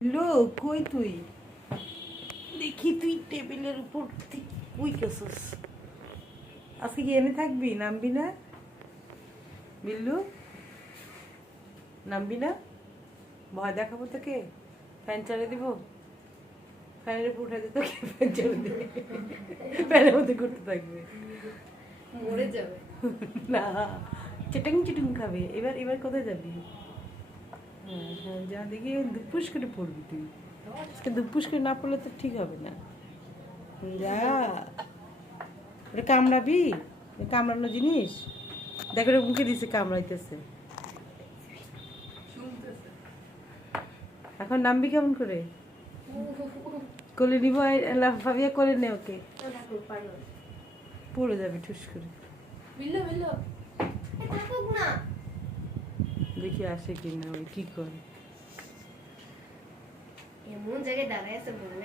লো কই তুই? দেখি তুই টেবিলের উপর তুই কই গেছিস? আজকে কি এনে থাকবি? নামবি না? বিল্লু? নামবি না? ভয় দেখাবো তোকে? ফ্যান চালিয়ে দিব? ফ্যানের উপর উঠে দিত ফ্যান চালিয়ে দিবে ফ্যানের মধ্যে ঘুরতে থাকবে। মরে যাবে। না চিটং চিটং খাবে। এবার এবার কোথায় যাবি? যা দেখি দুপুস করে পড়বি তুই। আজকে দুপুস করে না পড়লে তো ঠিক হবে না। যা। এটা কামড়াবি? কামড়ানো জিনিস? দেখো রে মুখে দিছে কামড়াইতেছে। এখন নামবি কেমন করে? কোলে নিব ভাবিয়া কোলে নে ওকে। পড়ে যাবে ঠুস করে। বিল্লো বিল্লো না। দেখি আসে কি না ওই কি করে এমন জায়গায় দাঁড়ায় আছে মনে